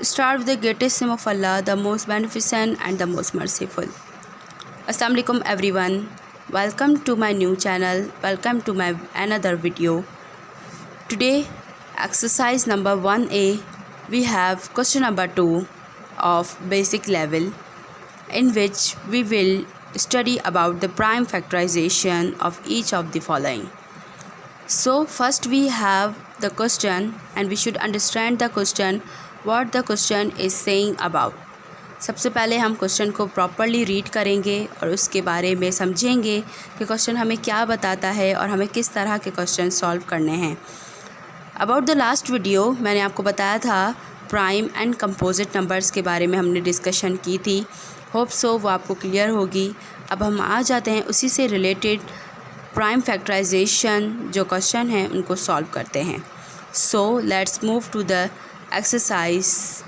Start with the greatest name of Allah, the most beneficent and the most merciful. Assalamu alaikum everyone. Welcome to my new channel. Welcome to my another video. Today, exercise number 1A, we have question number 2 of basic level, in which we will study about the prime factorization of each of the following. So first we have the question and we should understand the question, what the question is saying about. सबसे पहले हम question को properly read करेंगे और उसके बारे में समझेंगे कि क्वेश्चन हमें क्या बताता है और हमें किस तरह के क्वेश्चन सॉल्व करने हैं. अबाउट द लास्ट वीडियो मैंने आपको बताया था प्राइम एंड कंपोजिट नंबर्स के बारे में हमने डिस्कशन की थी. होप सो वो आपको क्लियर होगी. अब हम आ जाते हैं उसी से रिलेटेड प्राइम फैक्टराइजेशन जो क्वेश्चन हैं उनको सॉल्व करते हैं. So let's move to the exercise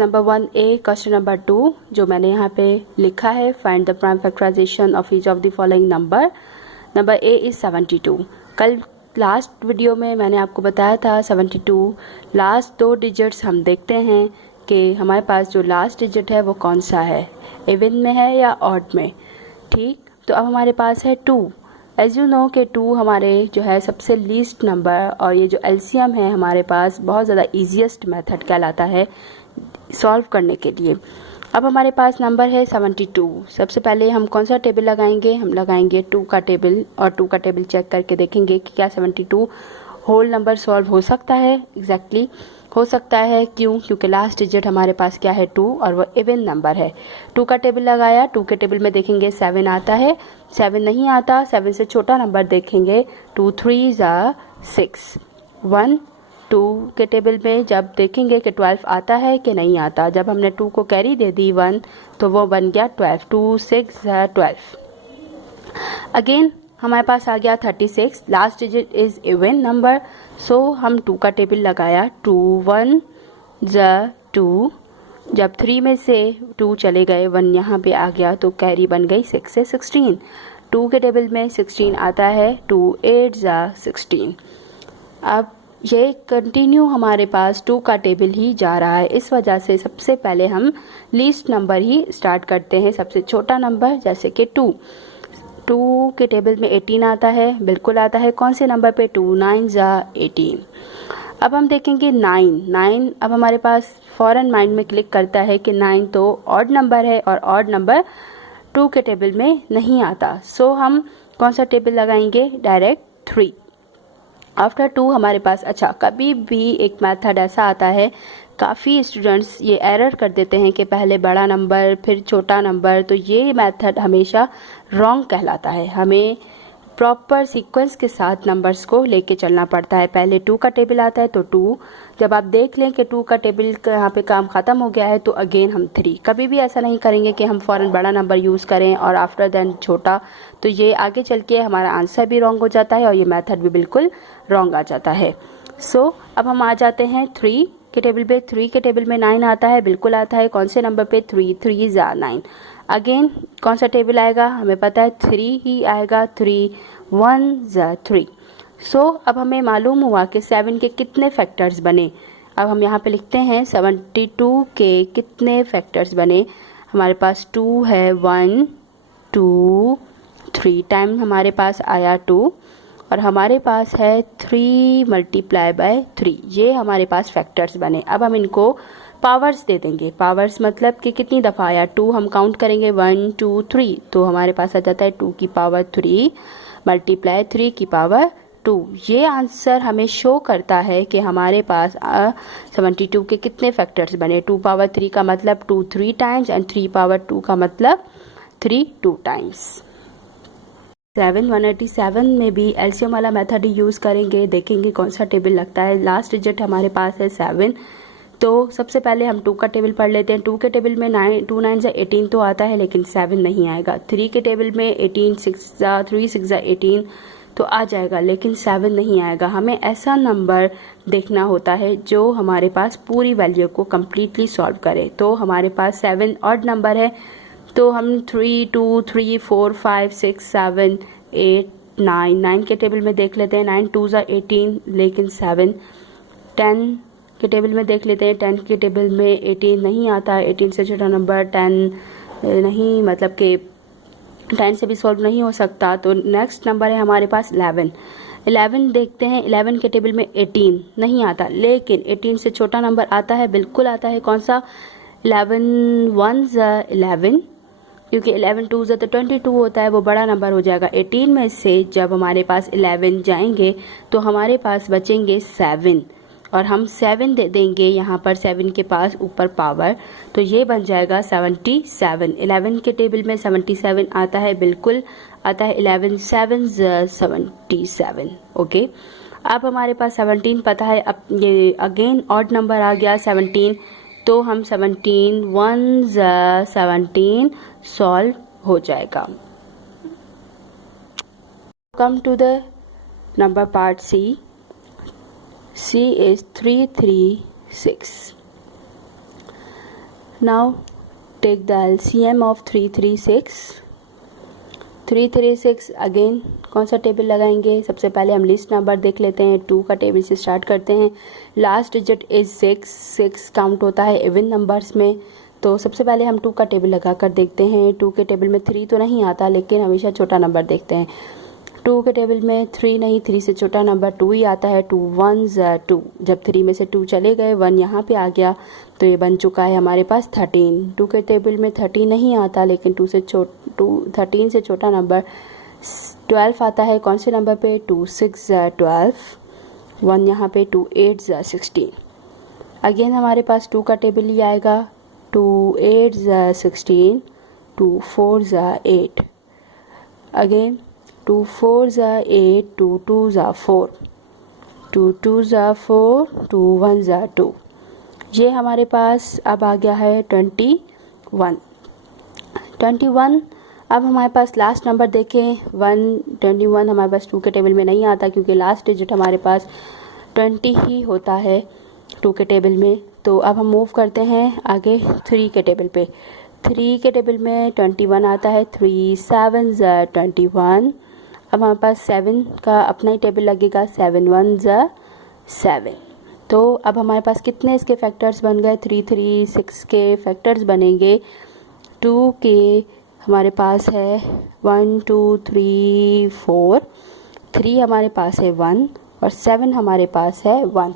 number 1A question number 2 जो मैंने यहाँ पे लिखा है. Find the prime factorization of each of the following number. Number A is 72. कल लास्ट वीडियो में मैंने आपको बताया था 72 लास्ट 2 डिजिट्स हम देखते हैं कि हमारे पास जो लास्ट डिजिट है वो कौन सा है, इवन में है या ऑड में. ठीक, तो अब हमारे पास है 2. एज यू नो कि 2 हमारे जो है सबसे लीस्ट नंबर और ये जो एलसीएम है हमारे पास बहुत ज़्यादा ईजीएस्ट मेथड कहलाता है सॉल्व करने के लिए. अब हमारे पास नंबर है 72. सबसे पहले हम कौन सा टेबल लगाएंगे, हम लगाएंगे 2 का टेबल और 2 का टेबल चेक करके देखेंगे कि क्या 72 होल नंबर सॉल्व हो सकता है. एग्जैक्टली हो सकता है. क्यों? क्योंकि लास्ट डिजिट हमारे पास क्या है 2 और वो इवन नंबर है. 2 का टेबल लगाया, 2 के टेबल में देखेंगे 7 आता है, 7 नहीं आता. 7 से छोटा नंबर देखेंगे 2 3 6. 1 2 के टेबल में जब देखेंगे कि 12 आता है कि नहीं आता. जब हमने 2 को कैरी दे दी 1 तो वो बन गया 12. 2 6 12. अगेन हमारे पास आ गया 36. Last digit is even number. So हम 2 का टेबल लगाया. 2 1 2. जब 3 में से 2 चले गए 1 यहाँ पे आ गया तो कैरी बन गई 6 से 16. 2 के टेबल में 16 आता है. 2 8 16. अब ये कंटिन्यू हमारे पास 2 का टेबल ही जा रहा है. इस वजह से सबसे पहले हम लीस्ट नंबर ही स्टार्ट करते हैं, सबसे छोटा नंबर, जैसे कि 2. 2 के टेबल में 18 आता है, बिल्कुल आता है. कौन से नंबर पे? 2 9 18. अब हम देखेंगे 9. अब हमारे पास फौरन माइंड में क्लिक करता है कि 9 तो ऑड नंबर है और ऑड नंबर 2 के टेबल में नहीं आता. सो हम कौन सा टेबल लगाएंगे? डायरेक्ट 3. आफ्टर 2 हमारे पास, अच्छा कभी भी एक मेथड ऐसा आता है, काफ़ी स्टूडेंट्स ये एरर कर देते हैं कि पहले बड़ा नंबर फिर छोटा नंबर. तो ये मेथड हमेशा रॉन्ग कहलाता है. हमें प्रॉपर सीक्वेंस के साथ नंबर्स को लेके चलना पड़ता है. पहले 2 का टेबल आता है तो 2. जब आप देख लें कि 2 का टेबल यहाँ पे काम ख़त्म हो गया है तो अगेन हम 3. कभी भी ऐसा नहीं करेंगे कि हम फ़ौरन बड़ा नंबर यूज़ करें और आफ्टर देन छोटा. तो ये आगे चल के हमारा आंसर भी रॉन्ग हो जाता है और ये मेथड भी बिल्कुल रॉन्ग आ जाता है. सो अब हम आ जाते हैं 3 के टेबल पे. 3 के टेबल में 9 आता है, बिल्कुल आता है. कौन से नंबर पे? 3 3 9. अगेन कौन सा टेबल आएगा? हमें पता है 3 ही आएगा. 3 1 3. सो अब हमें मालूम हुआ कि 7 के कितने फैक्टर्स बने. अब हम यहाँ पे लिखते हैं 72 के कितने फैक्टर्स बने. हमारे पास 2 है, 1 2 3 टाइम हमारे पास आया 2 और हमारे पास है 3 मल्टीप्लाई बाय 3. ये हमारे पास फैक्टर्स बने. अब हम इनको पावर्स दे देंगे. पावर्स मतलब कि कितनी दफ़ा आया 2 हम काउंट करेंगे 1 2 3 तो हमारे पास आ जाता है 2 की पावर 3 मल्टीप्लाई 3 की पावर 2. ये आंसर हमें शो करता है कि हमारे पास 72 के कितने फैक्टर्स बने. 2 पावर 3 का मतलब 2 3 टाइम्स एंड 3 पावर 2 का मतलब 3 2 टाइम्स. 187 में भी एलसीएम वाला मेथड ही यूज़ करेंगे. देखेंगे कौन सा टेबल लगता है. लास्ट डिजिट हमारे पास है 7. तो सबसे पहले हम 2 का टेबल पढ़ लेते हैं. 2 के टेबल में 2 9 18 तो आता है लेकिन 7 नहीं आएगा. 3 के टेबल में 18 3 6 18 तो आ जाएगा लेकिन 7 नहीं आएगा. हमें ऐसा नंबर देखना होता है जो हमारे पास पूरी वैल्यू को कम्प्लीटली सॉल्व करे. तो हमारे पास 7 ऑड नंबर है तो हम 3 2 3 4 5 6 7 8 9 के टेबल में देख लेते हैं. 9 2 18 लेकिन 7 10 के टेबल में देख लेते हैं। 10 के टेबल में 18 नहीं आता है, 18 से छोटा नंबर 10 नहीं, मतलब कि 10 से भी सॉल्व नहीं हो सकता। तो नेक्स्ट नंबर है हमारे पास 11। 11 देखते हैं। 11 के टेबल में 18 नहीं आता, लेकिन 18 से छोटा नंबर आता है, बिल्कुल आता है। कौन सा? 11 1 11, क्योंकि 11 2 तो 22 होता है, वो बड़ा नंबर हो जाएगा। 18 में से जब हमारे पास 11 जाएंगे तो हमारे पास बचेंगे 7, और हम 7 दे देंगे यहाँ पर 7 के पास ऊपर पावर, तो ये बन जाएगा 77। 11 के टेबल में 77 आता है, बिल्कुल आता है। 11 7 77। ओके, अब हमारे पास 17 पता है। अब ये अगेन ऑड नंबर आ गया 17, तो हम 17 1 17 सॉल्व हो जाएगा। Come to the number part C. C is 336. Now take the LCM of 336. 336 again कौन सा टेबल लगाएंगे? सबसे पहले हम लिस्ट नंबर देख लेते हैं। 2 का टेबल से स्टार्ट करते हैं। Last digit is 6। 6 काउंट होता है इवन नंबर्स में, तो सबसे पहले हम 2 का टेबल लगा कर देखते हैं। 2 के टेबल में 3 तो नहीं आता, लेकिन हमेशा छोटा नंबर देखते हैं। 2 के टेबल में 3 नहीं, 3 से छोटा नंबर 2 ही आता है। 2 1 2, जब 3 में से 2 चले गए 1 यहाँ पे आ गया, तो ये बन चुका है हमारे पास 13। 2 के टेबल में 13 नहीं आता, लेकिन 13 से छोटा नंबर 12 आता है। कौन से नंबर पे? 2 6 12, 1 यहाँ पे, 2 8 16। अगेन हमारे पास 2 का टेबल ही आएगा। 2 8 16, 2 4 8, अगेन 2 4 8, 2 2 4, 2 2 4, 2 1 2। ये हमारे पास अब आ गया है 21। 21 अब हमारे पास लास्ट नंबर देखें 21 हमारे पास 2 के टेबल में नहीं आता, क्योंकि लास्ट डिजिट हमारे पास 20 ही होता है 2 के टेबल में। तो अब हम मूव करते हैं आगे 3 के टेबल पे। 3 के टेबल में 21 आता है। 3 7 21। अब हमारे पास 7 का अपना ही टेबल लगेगा। 7 1 7। तो अब हमारे पास कितने इसके फैक्टर्स बन गए? 3 3 6 के फैक्टर्स बनेंगे। 2 के हमारे पास है 1 2 3 4, 3 हमारे पास है 1, और 7 हमारे पास है 1।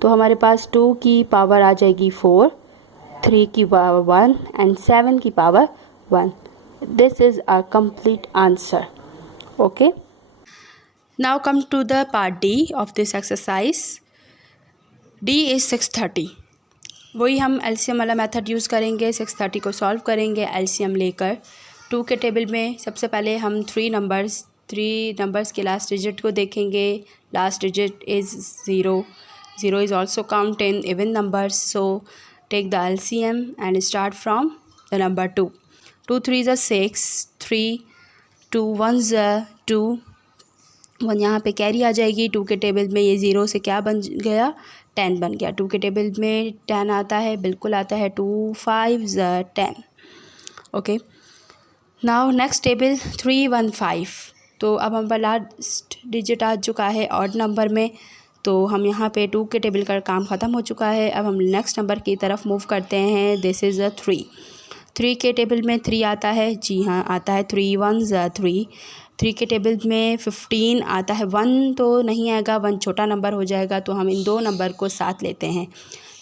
तो हमारे पास 2 की पावर आ जाएगी 4, 3 की पावर 1 एंड 7 की power 1। This is our complete answer. Okay, now come to the part D of this exercise. D is 630. वही हम LCM वाला मेथड यूज़ करेंगे। 630 को सॉल्व करेंगे LCM लेकर। 2 के टेबल में सबसे पहले हम 3 नंबर्स के लास्ट डिजिट को देखेंगे। Last digit is 0। 0 is also count in even numbers, so take the LCM and start from the number 2. 2 3 is 6, 3 2 1 2, 1 यहाँ पे कैरी आ जाएगी। 2 के टेबल में ये 0 से क्या बन गया? 10 बन गया। 2 के टेबल में 10 आता है, बिल्कुल आता है। 2 5 10। Okay, now next table 3 1 5। तो अब हम पर लास्ट डिजिट आ चुका है ऑड नंबर में, तो हम यहाँ पे 2 के टेबल का काम ख़त्म हो चुका है। अब हम नेक्स्ट नंबर की तरफ मूव करते हैं। This is 3। 3 के टेबल में 3 आता है। जी हाँ, आता है। 3 1 3। 3 के टेबल में 15 आता है। 1 तो नहीं आएगा, 1 छोटा नंबर हो जाएगा, तो हम इन 2 नंबर को साथ लेते हैं।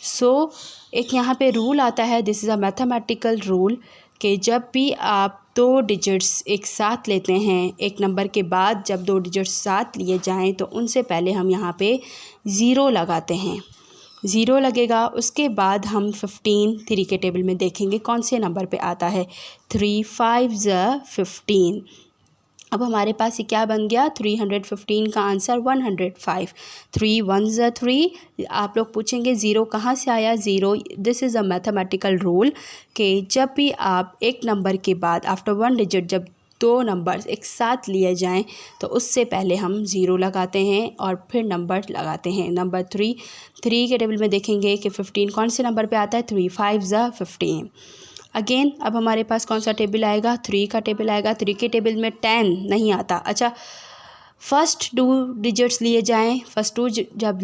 सो एक यहाँ पे रूल आता है, this is a mathematical rule, कि जब भी आप 2 डिजिट्स एक साथ लेते हैं, एक नंबर के बाद जब 2 डिजिट्स साथ लिए जाएं, तो उनसे पहले हम यहाँ पे 0 लगाते हैं। 0 लगेगा, उसके बाद हम 15 3 के टेबल में देखेंगे कौन से नंबर पे आता है। 3 5 15। अब हमारे पास ये क्या बन गया? 315 का आंसर 105। 3 1 3। आप लोग पूछेंगे 0 कहाँ से आया? 0, this is a mathematical rule, कि जब भी आप एक नंबर के बाद आफ्टर 1 डिजिट जब 2 नंबर्स एक साथ लिए जाएं, तो उससे पहले हम 0 लगाते हैं और फिर नंबर लगाते हैं। नंबर 3 के टेबल में देखेंगे कि 15 कौन से नंबर पे आता है? 3 5 15। अगेन अब हमारे पास कौन सा टेबल आएगा? 3 का टेबल आएगा। 3 के टेबल में 10 नहीं आता। अच्छा, फर्स्ट 2 डिजिट्स लिए जाएं, फर्स्ट 2 जब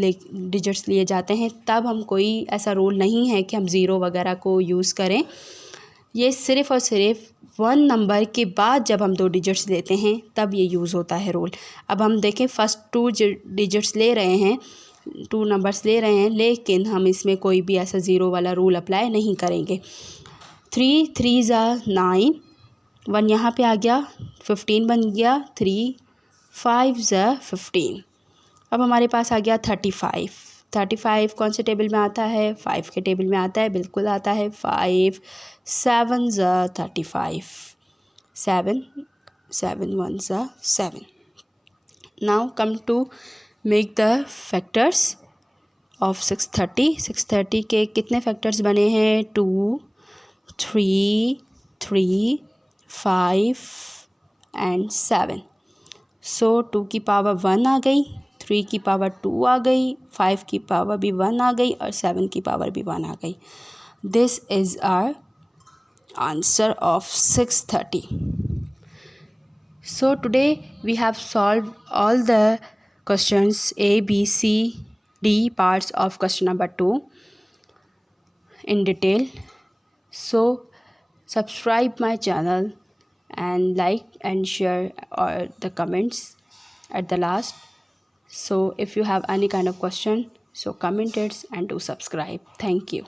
डिजिट्स लिए जाते हैं तब हम कोई ऐसा रूल नहीं है कि हम ज़ीरो वगैरह को यूज़ करें। ये सिर्फ़ और सिर्फ 1 नंबर के बाद जब हम 2 डिजिट्स लेते हैं तब ये यूज़ होता है रूल। अब हम देखें फर्स्ट 2 डिजिट्स ले रहे हैं, 2 नंबर्स ले रहे हैं, लेकिन हम इसमें कोई भी ऐसा ज़ीरो वाला रूल अप्लाई नहीं करेंगे। 3 3 9, 1 यहाँ पे आ गया, 15 बन गया, 3 5 15। अब हमारे पास आ गया 35। 35 कौन से टेबल में आता है? 5 के टेबल में आता है, बिल्कुल आता है। 5 7 35, 7 7 1 7। Now come to make the factors of 630। 630 के कितने फैक्टर्स बने हैं? 2 3 3 5 एंड 7। सो 2 की पावर 1 आ गई, 3 की पावर 2 आ गई, 5 की पावर भी 1 आ गई और 7 की पावर भी 1 आ गई। This is our answer of 630. So today we have solved all the questions A, B, C, D parts of question number 2 in detail. So subscribe my channel and like and share the comments at the last. So if you have any kind of question, so comment it and do subscribe. Thank you.